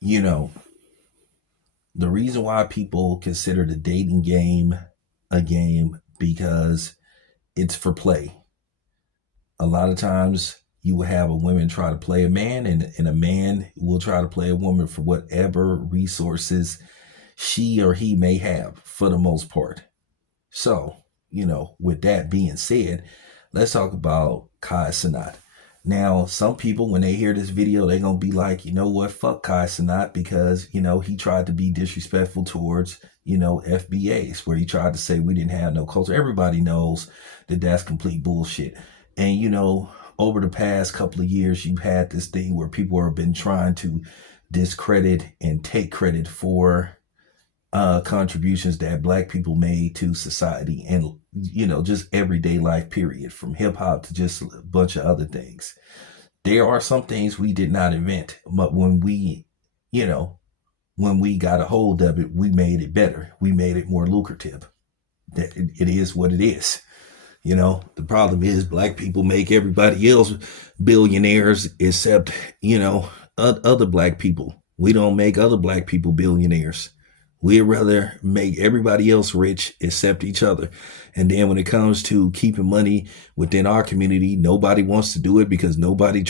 you know, the reason why people consider the dating game a game because it's for play. A lot of times you will have a woman try to play a man, and a man will try to play a woman for whatever resources she or he may have for the most part. So, with that being said, let's talk about Kai Cenat. Now, some people, when they hear this video, they're going to be like, you know what, fuck Kai Cenat because, he tried to be disrespectful towards, FBAs, where he tried to say we didn't have no culture. Everybody knows that that's complete bullshit. And, over the past couple of years, you've had this thing where people have been trying to discredit and take credit for contributions that Black people made to society and, just everyday life, period, from hip hop to just a bunch of other things. There are some things we did not invent, but when we got a hold of it, we made it better. We made it more lucrative. That it is what it is. The problem is Black people make everybody else billionaires except, other Black people. We don't make other Black people billionaires. We'd rather make everybody else rich except each other. And then when it comes to keeping money within our community, nobody wants to do it because nobody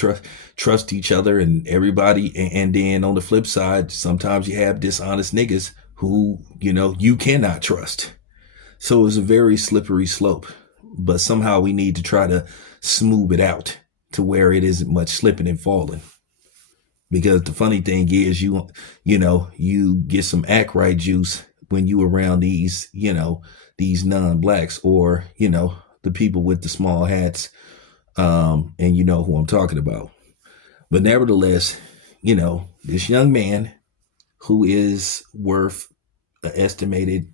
trust each other and everybody. And then on the flip side, sometimes you have dishonest niggas who, you cannot trust. So it's a very slippery slope. But somehow we need to try to smooth it out to where it isn't much slipping and falling. Because the funny thing is, you get some act right juice when you around these non-Blacks or, the people with the small hats. And you know who I'm talking about. But nevertheless, this young man who is worth an estimated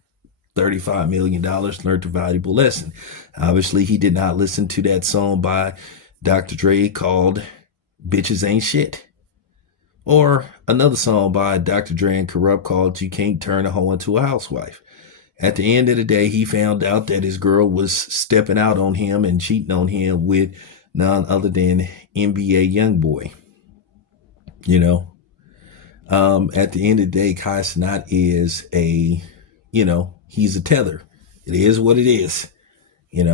$35 million learned a valuable lesson. Obviously, he did not listen to that song by Dr. Dre called Bitches Ain't Shit. Or another song by Dr. Dre and Corrupt called You Can't Turn a Hoe into a Housewife. At the end of the day, he found out that his girl was stepping out on him and cheating on him with none other than NBA Youngboy. At the end of the day, Kai Cenat is he's a tether. It is what it is. He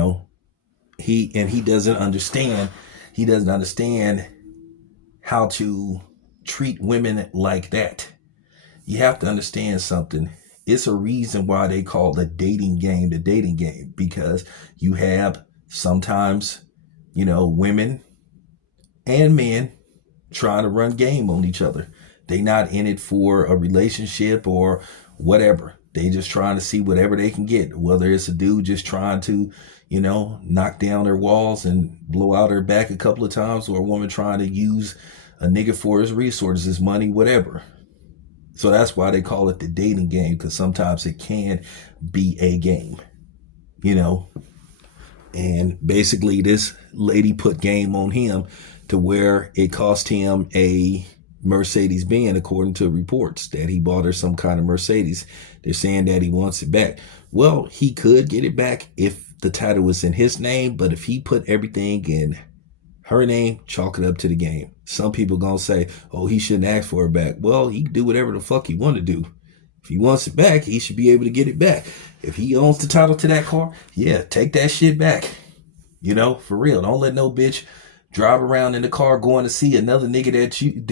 doesn't understand. He doesn't understand how to treat women like that. You have to understand something. It's a reason why they call the dating game because you have sometimes, women and men trying to run game on each other. They not in it for a relationship or whatever. They just trying to see whatever they can get, whether it's a dude just trying to, knock down their walls and blow out her back a couple of times, or a woman trying to use a nigga for his resources, his money, whatever. So that's why they call it the dating game, because sometimes it can be a game, And basically this lady put game on him to where it cost him a Mercedes-Benz, according to reports, that he bought her some kind of Mercedes. They're saying that he wants it back. Well, he could get it back if the title was in his name, but if he put everything in her name, chalk it up to the game. Some people gonna say, oh, he shouldn't ask for it back. Well, he can do whatever the fuck he want to do. If he wants it back, he should be able to get it back. If he owns the title to that car, yeah, take that shit back. For real. Don't let no bitch drive around in the car going to see another nigga that you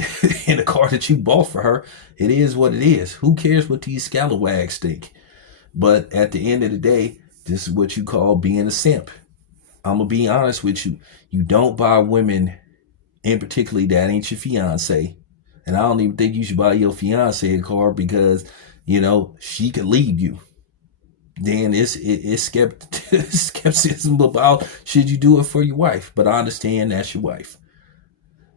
in the car that you bought for her. It is what it is. Who cares what these scalawags think? But at the end of the day, this is what you call being a simp. I'm going to be honest with you. You don't buy women, in particularly that ain't your fiance. And I don't even think you should buy your fiance a car because, she could leave you. Then it's skepticism about should you do it for your wife. But I understand that's your wife.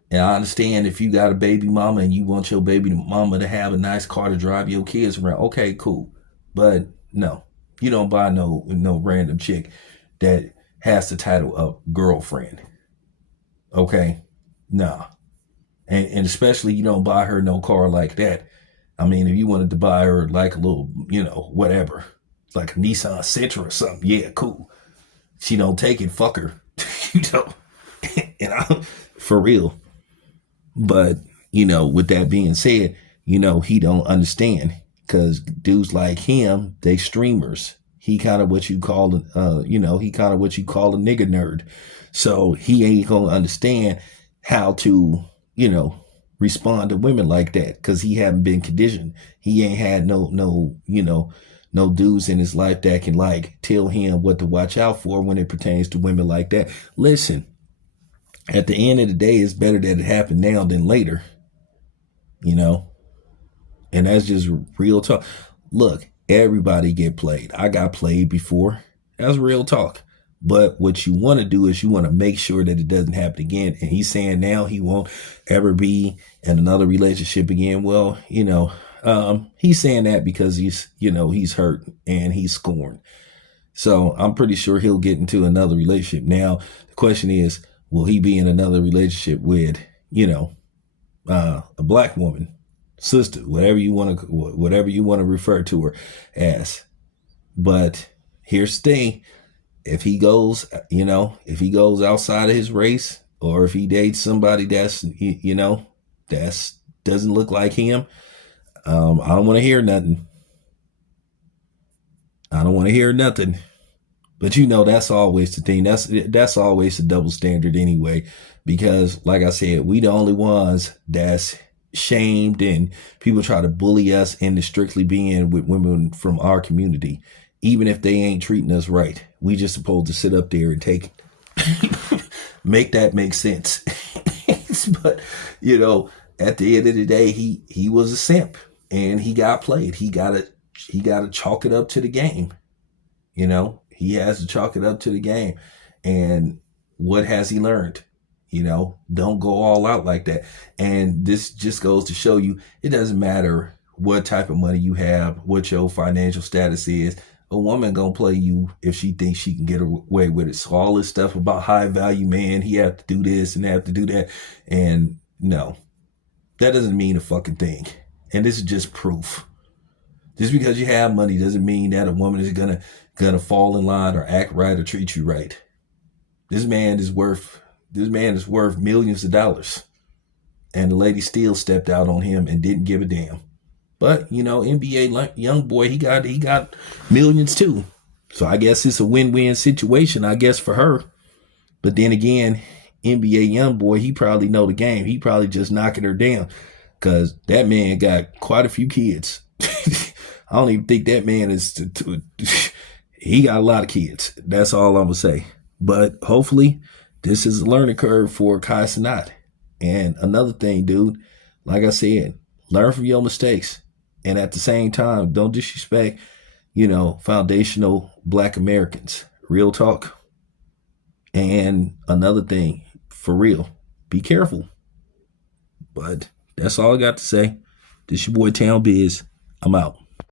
And I understand if you got a baby mama and you want your baby mama to have a nice car to drive your kids around. Okay, cool. But no, you don't buy no random chick that has the title of girlfriend. Okay? Nah. And especially you don't buy her no car like that. I mean, if you wanted to buy her like a little, whatever, like a Nissan Sentra or something, yeah, cool. She don't take it, fuck her. And for real. But, with that being said, he don't understand, because dudes like him, they streamers. He kind of what you call, he kind of what you call a nigga nerd. So he ain't gonna understand how to, respond to women like that, because he haven't been conditioned. He ain't had no dudes in his life that can like tell him what to watch out for when it pertains to women like that. Listen, at the end of the day, it's better that it happened now than later, you know? And that's just real talk. Look, everybody get played. I got played before. That's real talk. But what you want to do is you want to make sure that it doesn't happen again. And he's saying now he won't ever be in another relationship again. Well, he's saying that because he's hurt and he's scorned. So I'm pretty sure he'll get into another relationship. Now, the question is, will he be in another relationship with, a black woman, sister, whatever you want to refer to her as? But here's the thing. If he goes outside of his race, or if he dates somebody that's doesn't look like him, I don't want to hear nothing. I don't want to hear nothing. But that's always the thing. That's always the double standard anyway, because like I said, we the only ones that's shamed, and people try to bully us into strictly being with women from our community, even if they ain't treating us right. We just supposed to sit up there and take make that make sense. But at the end of the day, he was a simp and he got played. He gotta chalk it up to the game. He has to chalk it up to the game. And what has he learned? Don't go all out like that. And this just goes to show you, it doesn't matter what type of money you have, what your financial status is. A woman gonna play you if she thinks she can get away with it. So all this stuff about high value man, he have to do this and have to do that. And no, that doesn't mean a fucking thing. And this is just proof. Just because you have money doesn't mean that a woman is gonna fall in line or act right or treat you right. This man is worth millions of dollars. And the lady still stepped out on him and didn't give a damn. But, NBA young boy, he got millions too. So I guess it's a win-win situation, I guess, for her. But then again, NBA young boy, he probably know the game. He probably just knocking her down, because that man got quite a few kids. I don't even think that man he got a lot of kids. That's all I'm going to say. But hopefully this is a learning curve for Kai Cenat. And another thing, dude, like I said, learn from your mistakes. And at the same time, don't disrespect, foundational Black Americans. Real talk. And another thing, for real, be careful. But that's all I got to say. This your boy Town Biz. I'm out.